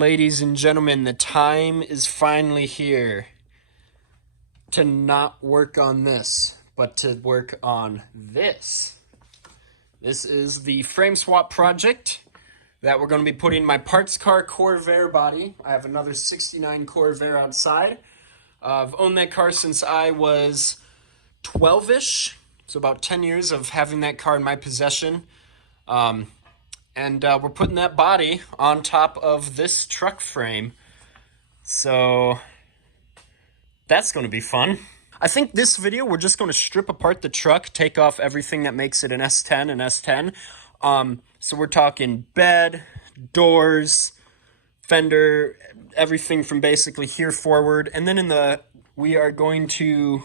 Ladies and gentlemen, the time is finally here to not work on this, but to work on this. This is the frame swap project that we're going to be putting my parts car Corvair body. I have another 69 Corvair outside. I've owned that car since I was 12-ish, so about 10 years of having that car in my possession. And we're putting that body on top of this truck frame. So that's going to be fun. I think this video, we're just going to strip apart the truck, take off everything that makes it an S10 and S10. So we're talking bed, doors, fender, everything from basically here forward. And then we are going to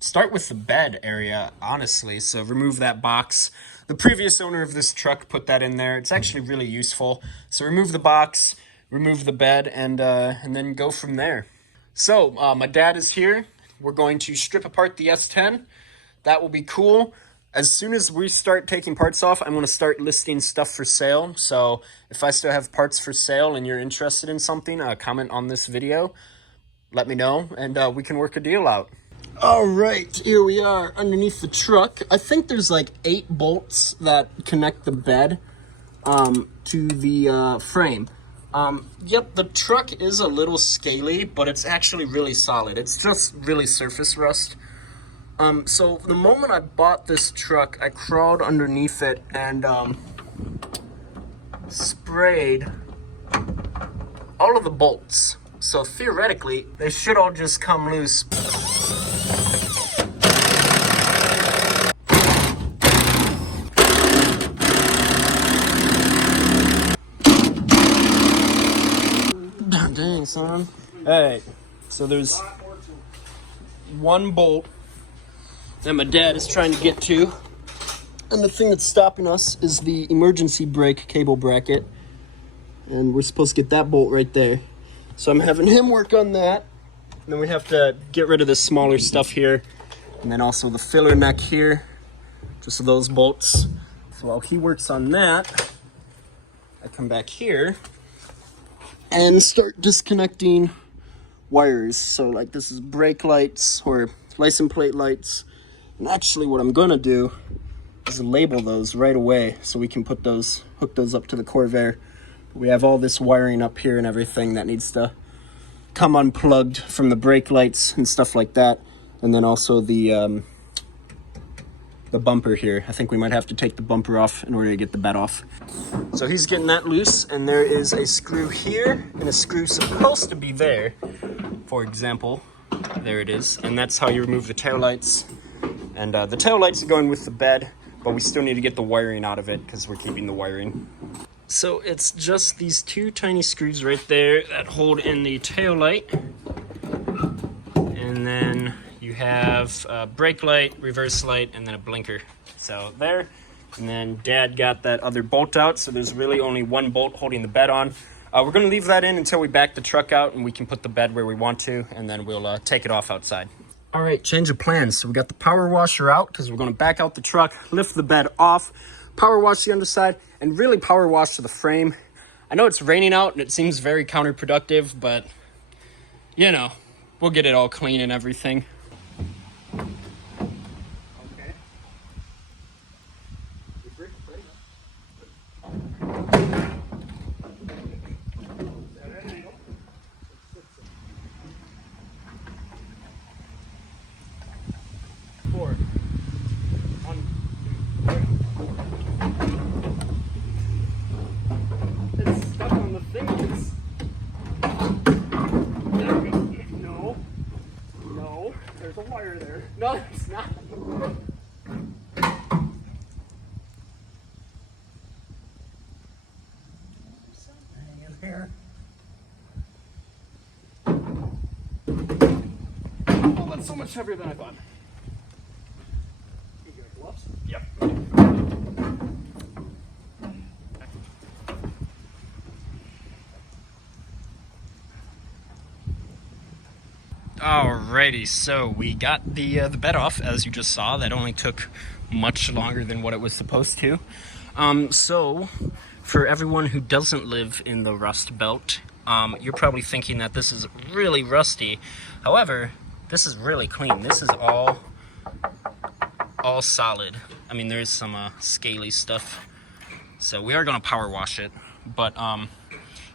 start with the bed area, honestly. So remove that box. The previous owner of this truck put that in there. It's actually really useful. So remove the box, remove the bed, and then go from there. So my dad is here. We're going to strip apart the S10. That will be cool. As soon as we start taking parts off, I'm going to start listing stuff for sale. So if I still have parts for sale and you're interested in something, comment on this video. Let me know, and we can work a deal out. All right, here we are underneath the truck. I think there's like 8 bolts that connect the bed to the frame. Yep, the truck is a little scaly, but it's actually really solid. It's just really surface rust. So the moment I bought this truck, I crawled underneath it and sprayed all of the bolts. So theoretically, they should all just come loose. Dang, son. Alright, so there's one bolt that my dad is trying to get to, and the thing that's stopping us is the emergency brake cable bracket, and we're supposed to get that bolt right there. So I'm having him work on that, and then we have to get rid of this smaller stuff here, and then also the filler neck here, just those bolts. So while he works on that, I come back here and start disconnecting wires. So like this is brake lights or license plate lights. And actually what I'm gonna do is label those right away so we can put those, hook those up to the Corvair. We have all this wiring up here and everything that needs to come unplugged from the brake lights and stuff like that. And then also the bumper here. I think we might have to take the bumper off in order to get the bed off. So he's getting that loose, and there is a screw here and a screw supposed to be there. For example, there it is. And that's how you remove the taillights. And the taillights are going with the bed, but we still need to get the wiring out of it because we're keeping the wiring. So it's just these 2 tiny screws right there that hold in the taillight. And then you have a brake light, reverse light, and then a blinker. So there. And then Dad got that other bolt out, so there's really only one bolt holding the bed on. We're going to leave that in until we back the truck out and we can put the bed where we want to, and then we'll take it off outside. All right, change of plans. So we got the power washer out because we're going to back out the truck, lift the bed off, power wash the underside, and really power wash to the frame. I know it's raining out and it seems very counterproductive, but you know, we'll get it all clean and everything. It's stuck on the thing. No, there's a wire there. No, it's not. Hang in here. Oh, that's so much heavier than I thought. You got gloves? Yep. Alrighty, so we got the bed off, as you just saw. That only took much longer than what it was supposed to. So for everyone who doesn't live in the Rust Belt, you're probably thinking that this is really rusty. However, this is really clean. This is all solid. I mean, there's some scaly stuff, so we are gonna power wash it. But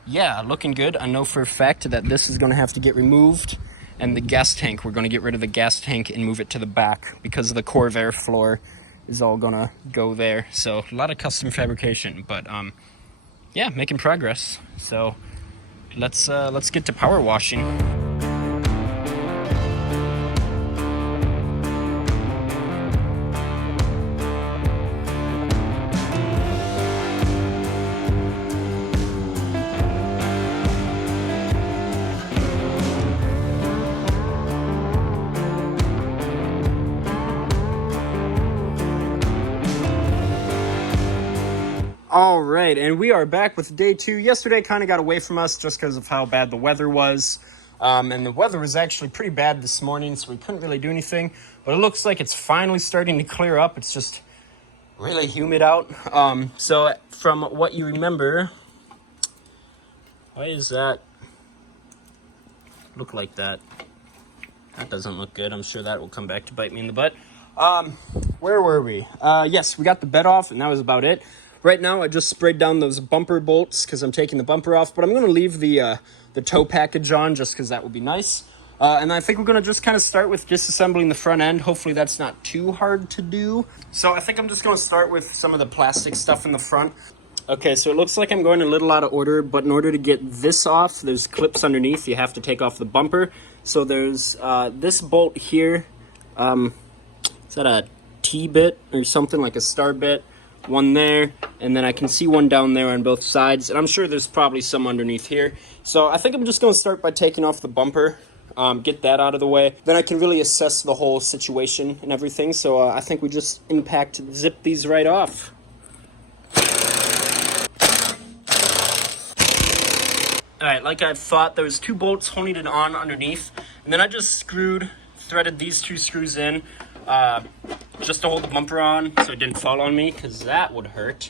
yeah, looking good. I know for a fact that this is gonna have to get removed, and the gas tank, we're gonna get rid of the gas tank and move it to the back because of the Corvair floor is all gonna go there. So a lot of custom fabrication, but yeah, making progress. So let's get to power washing. All right, and we are back with day 2. Yesterday kind of got away from us just because of how bad the weather was. And the weather was actually pretty bad this morning, so we couldn't really do anything. But it looks like it's finally starting to clear up. It's just really humid out. So from what you remember, why does that look like that? That doesn't look good. I'm sure that will come back to bite me in the butt. Where were we? Yes, we got the bed off, and that was about it. Right now, I just sprayed down those bumper bolts because I'm taking the bumper off, but I'm going to leave the tow package on just because that would be nice. And I think we're going to just kind of start with disassembling the front end. Hopefully that's not too hard to do. So I think I'm just going to start with some of the plastic stuff in the front. Okay, so it looks like I'm going a little out of order, but in order to get this off, there's clips underneath. You have to take off the bumper. So there's this bolt here. Is that a T-bit or something, like a star bit? One there, and then I can see one down there on both sides, and I'm sure there's probably some underneath here. So I think I'm just going to start by taking off the bumper, get that out of the way. Then I can really assess the whole situation and everything. So I think we just zip these right off. Alright, like I thought, there was 2 bolts holding it on underneath, and then I just threaded these 2 screws in, just to hold the bumper on so it didn't fall on me, because that would hurt.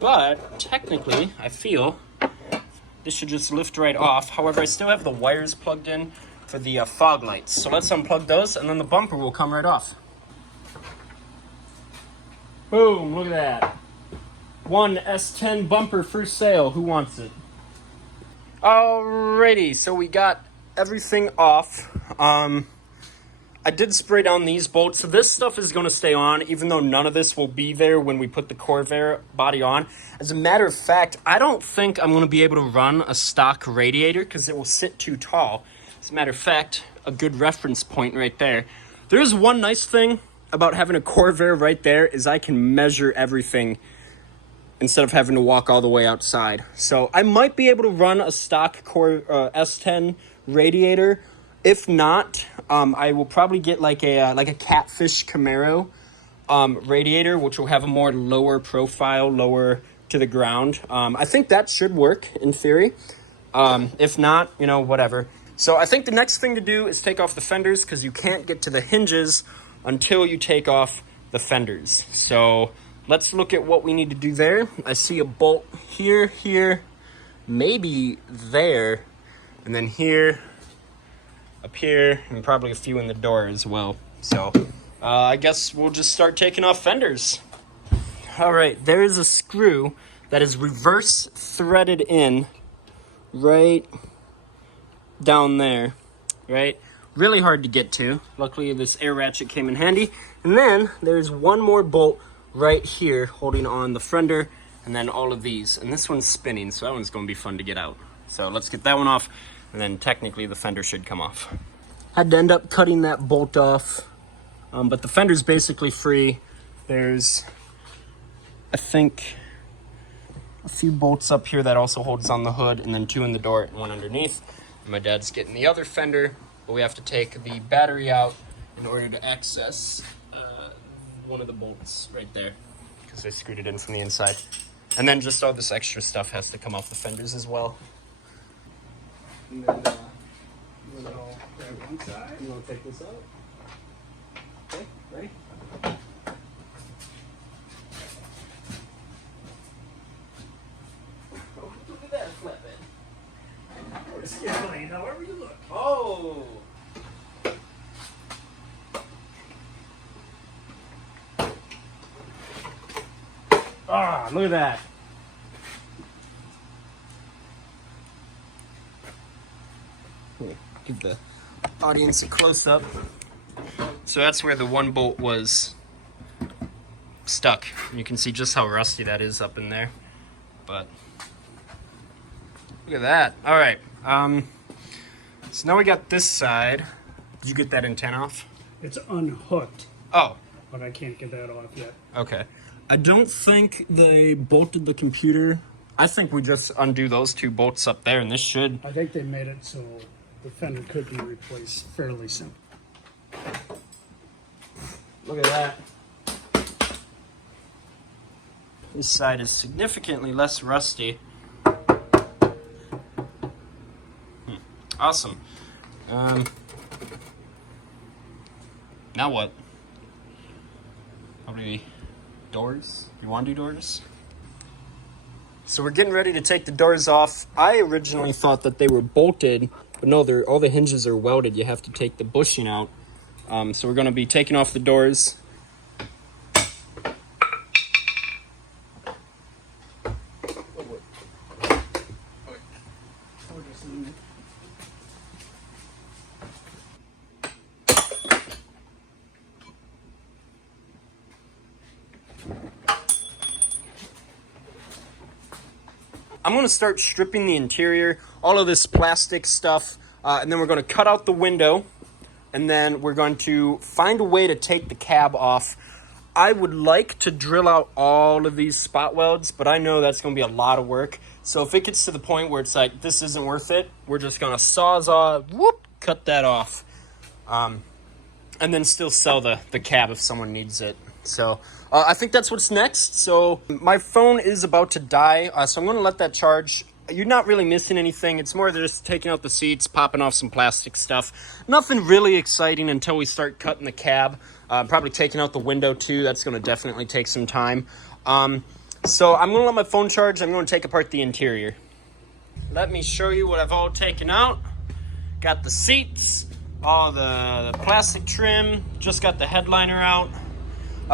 But technically, I feel this should just lift right off. However, I still have the wires plugged in for the fog lights. So let's unplug those, and then the bumper will come right off. Boom, look at that. One S10 bumper for sale. Who wants it? Alrighty, so we got everything off. I did spray down these bolts, so this stuff is going to stay on, even though none of this will be there when we put the Corvair body on. As a matter of fact, I don't think I'm going to be able to run a stock radiator because it will sit too tall. As a matter of fact, a good reference point right there. There is one nice thing about having a Corvair right there is I can measure everything instead of having to walk all the way outside. So I might be able to run a stock S10 radiator. If not, I will probably get like a Catfish Camaro radiator, which will have a more lower profile, lower to the ground. I think that should work in theory. If not, you know, whatever. So I think the next thing to do is take off the fenders, because you can't get to the hinges until you take off the fenders. So let's look at what we need to do there. I see a bolt here, maybe there, and then here, up here, and probably a few in the door as well. So I guess we'll just start taking off fenders. All right, there is a screw that is reverse threaded in right down there, right? Really hard to get to. Luckily, this air ratchet came in handy. And then there's one more bolt right here holding on the fender, and then all of these. And this one's spinning, so that one's going to be fun to get out. So let's get that one off. And then technically the fender should come off. Had to end up cutting that bolt off, but the fender's basically free. There's, I think, a few bolts up here that also holds on the hood, and then 2 in the door and 1 underneath. And my dad's getting the other fender, but we have to take the battery out in order to access one of the bolts right there, because I screwed it in from the inside. And then just all this extra stuff has to come off the fenders as well. And then we'll grab one side. You want to take this out? Okay, ready? Ah, look at that. Give the audience a close-up. So that's where the one bolt was stuck. You can see just how rusty that is up in there. But look at that. All right. So now we got this side. Did you get that antenna off? It's unhooked. Oh. But I can't get that off yet. Okay. I don't think they bolted the computer. I think we just undo those two bolts up there, and this should... I think they made it so the fender could be replaced fairly simple. Look at that. This side is significantly less rusty. Awesome. Now what? Probably doors? You want to do doors? So we're getting ready to take the doors off. I originally thought that they were bolted, but no, all the hinges are welded. You have to take the bushing out. So we're going to be taking off the doors. I'm going to start stripping the interior, all of this plastic stuff, and then we're going to cut out the window, and then we're going to find a way to take the cab off. I would like to drill out all of these spot welds, but I know that's going to be a lot of work. So if it gets to the point where it's like, this isn't worth it, we're just going to sawzall, whoop, cut that off. And then still sell the cab if someone needs it. So I think that's what's next. So my phone is about to die, so I'm going to let that charge. You're not really missing anything. It's more just taking out the seats, popping off some plastic stuff. Nothing really exciting until we start cutting the cab. Probably taking out the window too. That's going to definitely take some time. So I'm going to let my phone charge. I'm going to take apart the interior. Let me show you what I've all taken out. Got the seats, all the plastic trim, just got the headliner out.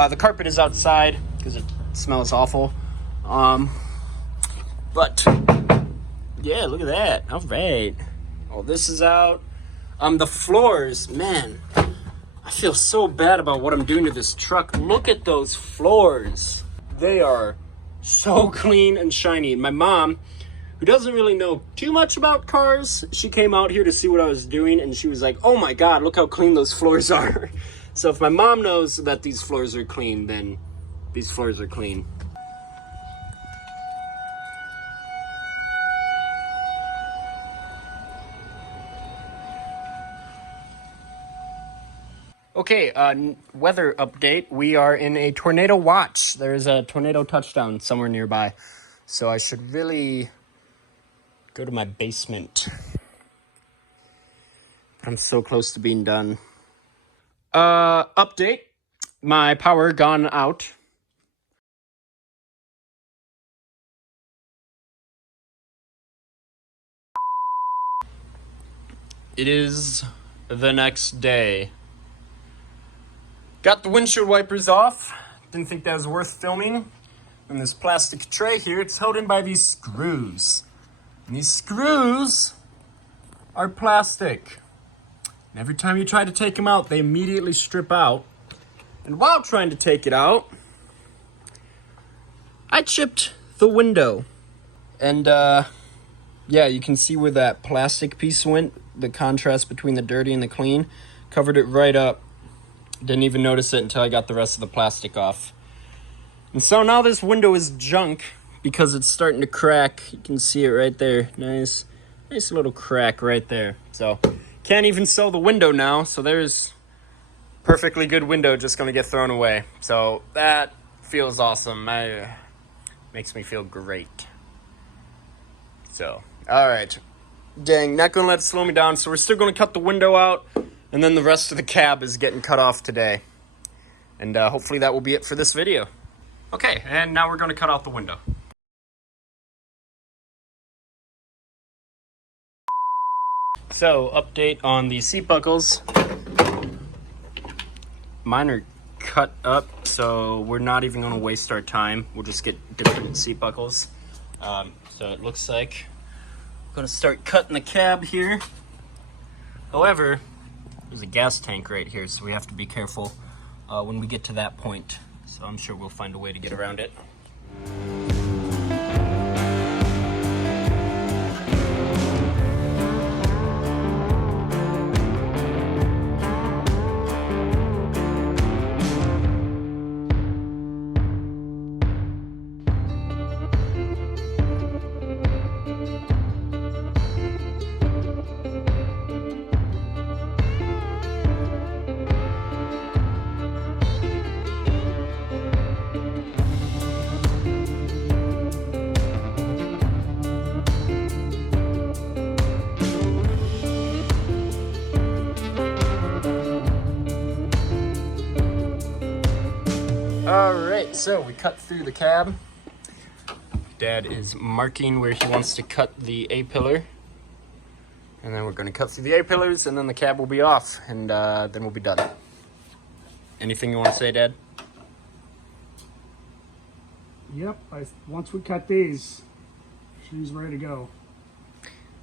The carpet is outside because it smells awful. But yeah, look at that. All right. Oh, this is out. The floors, man, I feel so bad about what I'm doing to this truck. Look at those floors. They are so clean and shiny. My mom, who doesn't really know too much about cars, she came out here to see what I was doing, and she was like, oh my God, look how clean those floors are. So if my mom knows that these floors are clean, then these floors are clean. Okay, weather update. We are in a tornado watch. There is a tornado touchdown somewhere nearby. So I should really go to my basement. I'm so close to being done. Update. My power gone out. It is the next day. Got the windshield wipers off. Didn't think that was worth filming. And this plastic tray here, it's held in by these screws. And these screws are plastic. And every time you try to take them out, they immediately strip out. And while trying to take it out, I chipped the window. And yeah, you can see where that plastic piece went. The contrast between the dirty and the clean. Covered it right up. Didn't even notice it until I got the rest of the plastic off. And so now this window is junk because it's starting to crack. You can see it right there. Nice little crack right there. So can't even sell the window now. So there's perfectly good window just going to get thrown away. So that feels awesome. Makes me feel great. So, all right. Dang, not going to let it slow me down. So we're still going to cut the window out. And then the rest of the cab is getting cut off today. And hopefully that will be it for this video. Okay, and now we're going to cut out the window. So, update on the seat buckles. Mine are cut up, so we're not even going to waste our time. We'll just get different seat buckles. So it looks like I'm going to start cutting the cab here. However, there's a gas tank right here, so we have to be careful when we get to that point. So I'm sure we'll find a way to get around it. Alright, so we cut through the cab. Dad is marking where he wants to cut the A-pillar. And then we're going to cut through the A-pillars, and then the cab will be off, and then we'll be done. Anything you want to say, Dad? Yep, once we cut these, she's ready to go.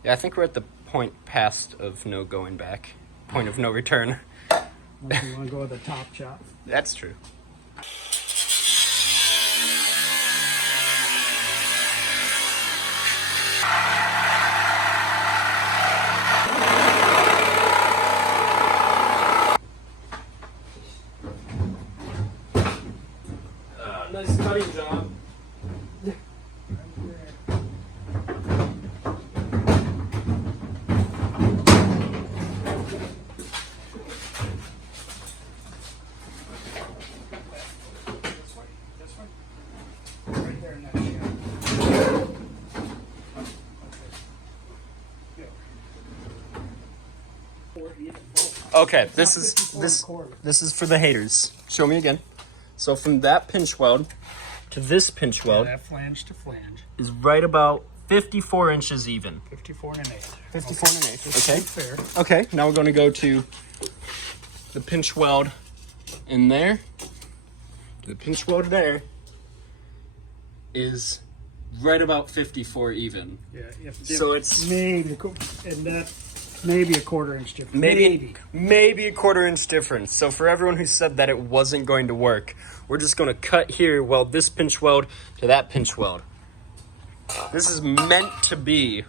Yeah, I think we're at the point past of no going back. Point of no return. Unless you want to go with the top chop. That's true. Nice cutting job. Right there in that shell. Okay, this is for the haters. Show me again. So from that pinch weld to this pinch weld, that flange to flange is right about 54 inches even. 54 and an eighth. 54 and an eighth. Okay. Fair. Okay, now we're going to go to the pinch weld in there. The pinch weld there is right about 54 even. Yeah. So it's maybe, and that maybe a quarter-inch difference. Maybe a quarter-inch difference. So for everyone who said that it wasn't going to work, we're just going to cut here, weld this pinch weld to that pinch weld. This is meant to be.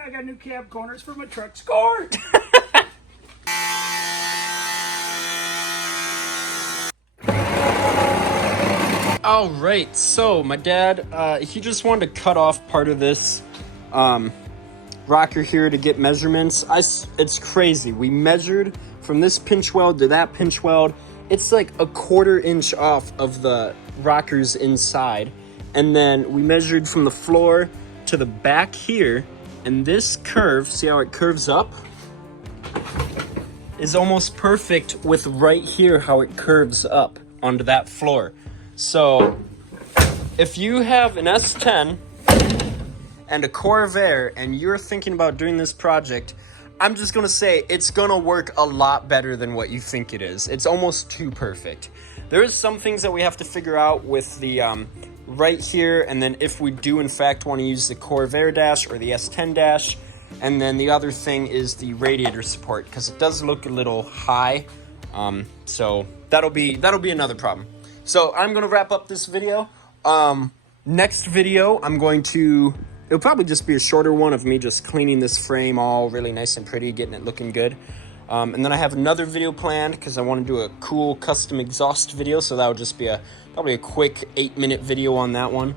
I got new cab corners for my truck. Score! All right, so my dad, he just wanted to cut off part of this rocker here to get measurements. It's crazy. We measured from this pinch weld to that pinch weld. It's like a quarter-inch off of the rockers inside. And then we measured from the floor to the back here. And this curve, see how it curves up? Is almost perfect with right here how it curves up onto that floor. So if you have an S10 and a Corvair and you're thinking about doing this project, I'm just gonna say it's gonna work a lot better than what you think it is. It's almost too perfect. There is some things that we have to figure out with the right here, and then if we do in fact want to use the Corvair dash or the S10 dash, and then the other thing is the radiator support, because it does look a little high. So that'll be another problem. So I'm gonna wrap up this video. Next video, it'll probably just be a shorter one of me just cleaning this frame all really nice and pretty, getting it looking good. And then I have another video planned because I want to do a cool custom exhaust video, so that would just be probably a quick 8-minute video on that one.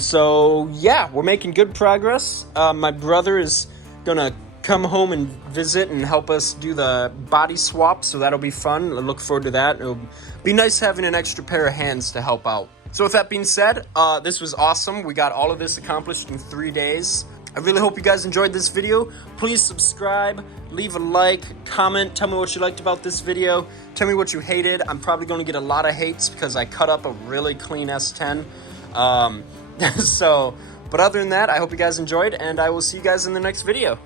So yeah, we're making good progress. My brother is gonna come home and visit and help us do the body swap, so that'll be fun. I look forward to that. It'll be nice having an extra pair of hands to help out. So with that being said, this was awesome. We got all of this accomplished in 3 days. I really hope you guys enjoyed this video. Please subscribe, leave a like, comment, tell me what you liked about this video. Tell me what you hated. I'm probably going to get a lot of hates because I cut up a really clean S10. But other than that, I hope you guys enjoyed, and I will see you guys in the next video.